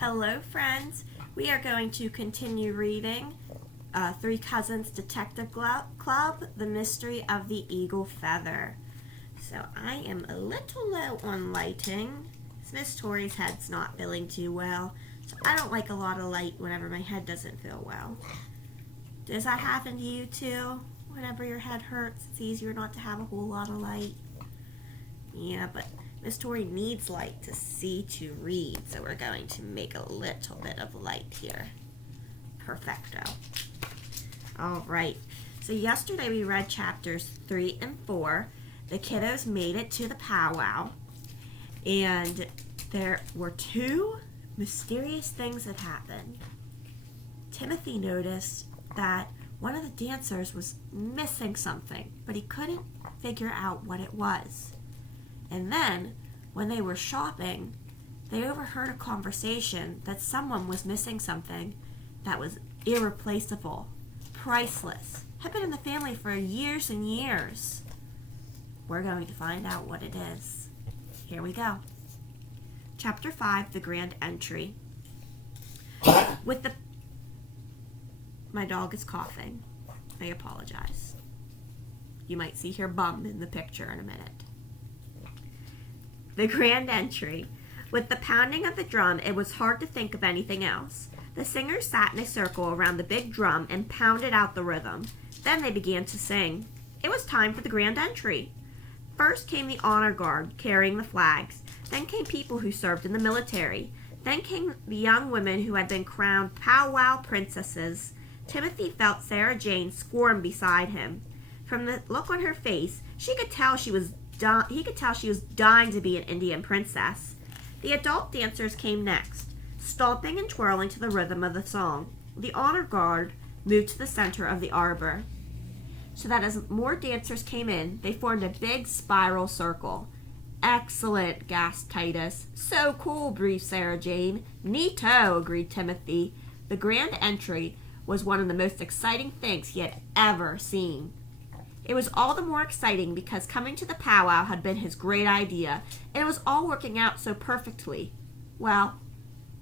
Hello, friends. We are going to continue reading Three Cousins Detective Club, The Mystery of the Eagle Feather. So I am a little low on lighting. Miss Tori's head's not feeling too well, so I don't like a lot of light whenever my head doesn't feel well. Does that happen to you too? Whenever your head hurts, it's easier not to have a whole lot of light. Yeah, but Miss Tori needs light to see to read, so we're going to make a little bit of light here. Perfecto. Alright, so yesterday we read chapters 3 and 4. The kiddos made it to the powwow, and there were two mysterious things that happened. Timothy noticed that one of the dancers was missing something, but he couldn't figure out what it was. And then, when they were shopping, they overheard a conversation that someone was missing something that was irreplaceable, priceless, had been in the family for years and years. We're going to find out what it is. Here we go. Chapter 5, The Grand Entry. My dog is coughing. I apologize. You might see her bum in the picture in a minute. The Grand Entry. With the pounding of the drum, it was hard to think of anything else. The singers sat in a circle around the big drum and pounded out the rhythm. Then they began to sing. It was time for the Grand Entry. First came the honor guard, carrying the flags. Then came people who served in the military. Then came the young women who had been crowned powwow princesses. Timothy felt Sarah Jane squirm beside him. From the look on her face, he could tell she was dying to be an Indian princess. The adult dancers came next, stomping and twirling to the rhythm of the song. The honor guard moved to the center of the arbor, so that as more dancers came in, they formed a big spiral circle. Excellent, gasped Titus. So cool, breathed Sarah Jane. Neato, agreed Timothy. The Grand Entry was one of the most exciting things he had ever seen. It was all the more exciting because coming to the powwow had been his great idea, and it was all working out so perfectly. Well,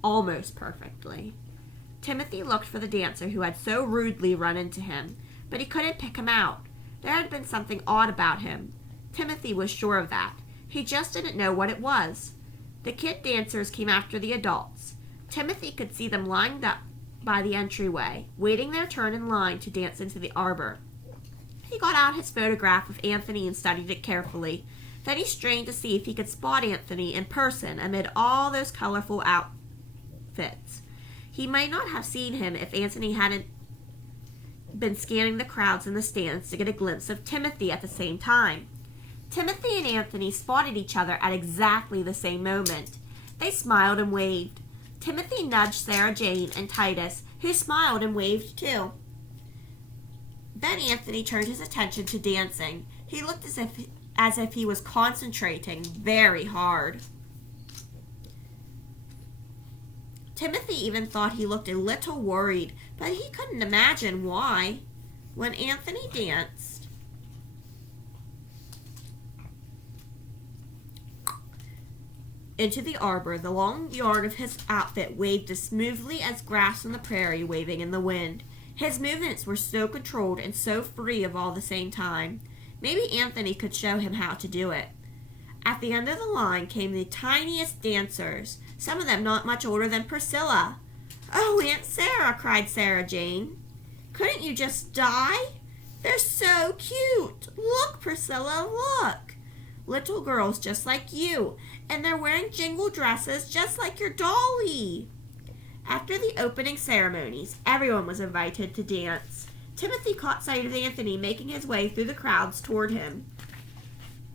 almost perfectly. Timothy looked for the dancer who had so rudely run into him, but he couldn't pick him out. There had been something odd about him. Timothy was sure of that. He just didn't know what it was. The kid dancers came after the adults. Timothy could see them lined up by the entryway, waiting their turn in line to dance into the arbor. He got out his photograph of Anthony and studied it carefully. Then he strained to see if he could spot Anthony in person amid all those colorful outfits. He might not have seen him if Anthony hadn't been scanning the crowds in the stands to get a glimpse of Timothy at the same time. Timothy and Anthony spotted each other at exactly the same moment. They smiled and waved. Timothy nudged Sarah Jane and Titus, who smiled and waved too. Then Anthony turned his attention to dancing. He looked as if he was concentrating very hard. Timothy even thought he looked a little worried, but he couldn't imagine why. When Anthony danced, into the arbor, the long yarn of his outfit waved as smoothly as grass on the prairie waving in the wind. His movements were so controlled and so free of all the same time. Maybe Anthony could show him how to do it. At the end of the line came the tiniest dancers, some of them not much older than Priscilla. "Oh, Aunt Sarah," cried Sarah Jane. "Couldn't you just die? They're so cute. Look, Priscilla, look. Little girls just like you, and they're wearing jingle dresses just like your dolly." After the opening ceremonies, everyone was invited to dance. Timothy caught sight of Anthony making his way through the crowds toward him.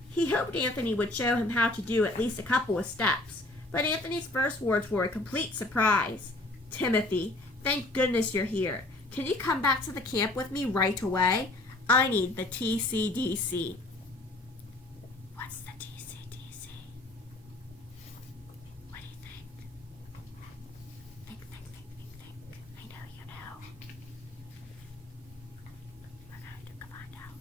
He hoped Anthony would show him how to do at least a couple of steps, but Anthony's first words were a complete surprise. "Timothy, thank goodness you're here. Can you come back to the camp with me right away? I need the TCDC." What's the TCDC? What do you think? Think. I know you know. We're going to find out.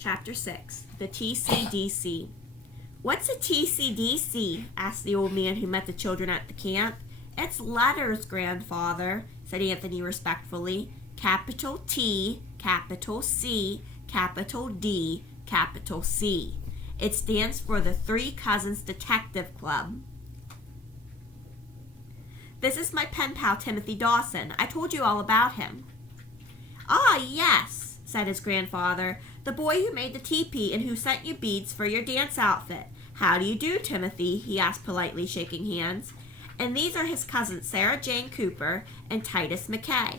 Chapter 6, The TCDC. "What's a TCDC?" asked the old man who met the children at the camp. "It's letters, grandfather," said Anthony respectfully. "Capital T, capital C, capital D, capital C. It stands for the Three Cousins Detective Club." "This is my pen pal Timothy Dawson. I told you all about him." "Ah, yes," said his grandfather. "The boy who made the teepee and who sent you beads for your dance outfit. How do you do, Timothy?" he asked politely, shaking hands. "And these are his cousins Sarah Jane Cooper and Titus McKay."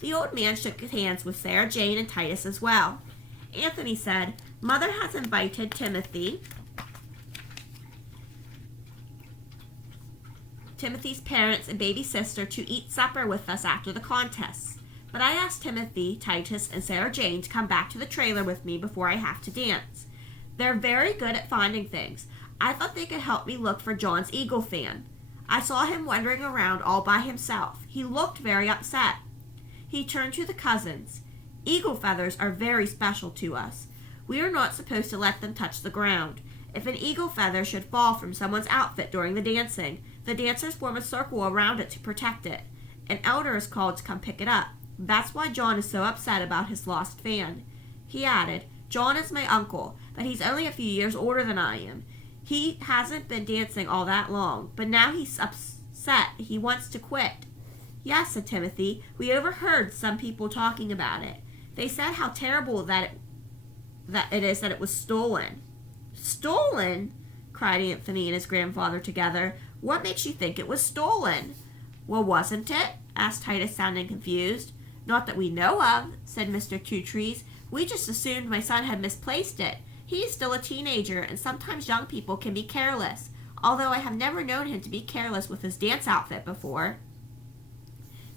The old man shook his hands with Sarah Jane and Titus as well. Anthony said, "Mother has invited Timothy's parents and baby sister to eat supper with us after the contests. But I asked Timothy, Titus, and Sarah Jane to come back to the trailer with me before I have to dance. They're very good at finding things. I thought they could help me look for John's Eagle fan. I saw him wandering around all by himself. He looked very upset." He turned to the cousins. "Eagle feathers are very special to us. We are not supposed to let them touch the ground. If an eagle feather should fall from someone's outfit during the dancing, the dancers form a circle around it to protect it. An elder is called to come pick it up. That's why John is so upset about his lost fan." He added, "John is my uncle, but he's only a few years older than I am. He hasn't been dancing all that long, but now he's upset. He wants to quit." "Yes," said Timothy, "we overheard some people talking about it. They said how terrible that it is that it was stolen." "Stolen?" cried Anthony and his grandfather together. "What makes you think it was stolen?" "Well, wasn't it?" asked Titus, sounding confused. "Not that we know of," said Mr. Two-Trees. "We just assumed my son had misplaced it. He is still a teenager, and sometimes young people can be careless, although I have never known him to be careless with his dance outfit before."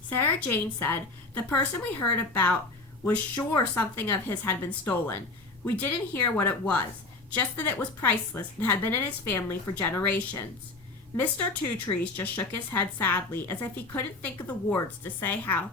Sarah Jane said, "The person we heard about was sure something of his had been stolen. We didn't hear what it was, just that it was priceless and had been in his family for generations." Mr. Two-Trees just shook his head sadly, as if he couldn't think of the words to say how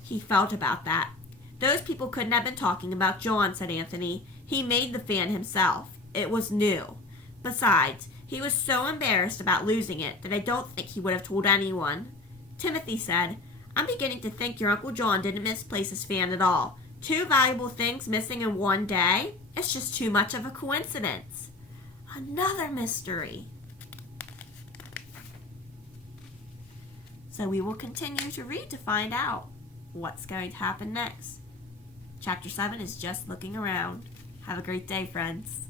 he felt about that. "Those people couldn't have been talking about John," said Anthony. "He made the fan himself. It was new. Besides, he was so embarrassed about losing it that I don't think he would have told anyone." Timothy said, "I'm beginning to think your Uncle John didn't misplace his fan at all. 2 valuable things missing in one day? It's just too much of a coincidence." Another mystery. So we will continue to read to find out what's going to happen next. Chapter 7 is just looking around. Have a great day, friends.